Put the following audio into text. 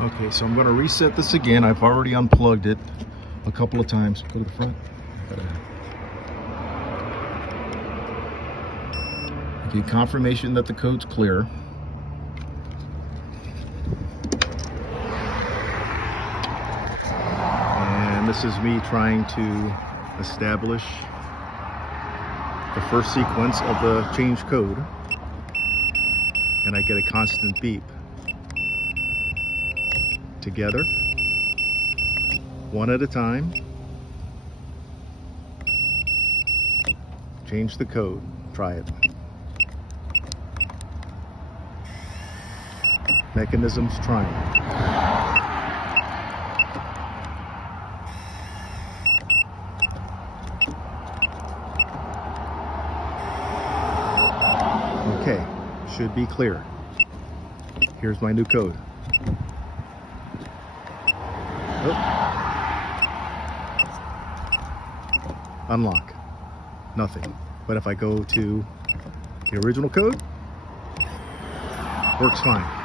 Okay, so I'm going to reset this again. I've already unplugged it a couple of times. Go to the front. Get confirmation that the code's clear. And this is me trying to establish the first sequence of the change code. And I get a constant beep. Together, one at a time. Change the code. Try it. Mechanisms trying. Okay, should be clear. Here's my new code. Oh. Unlock. Nothing. But if I go to the original code, works fine.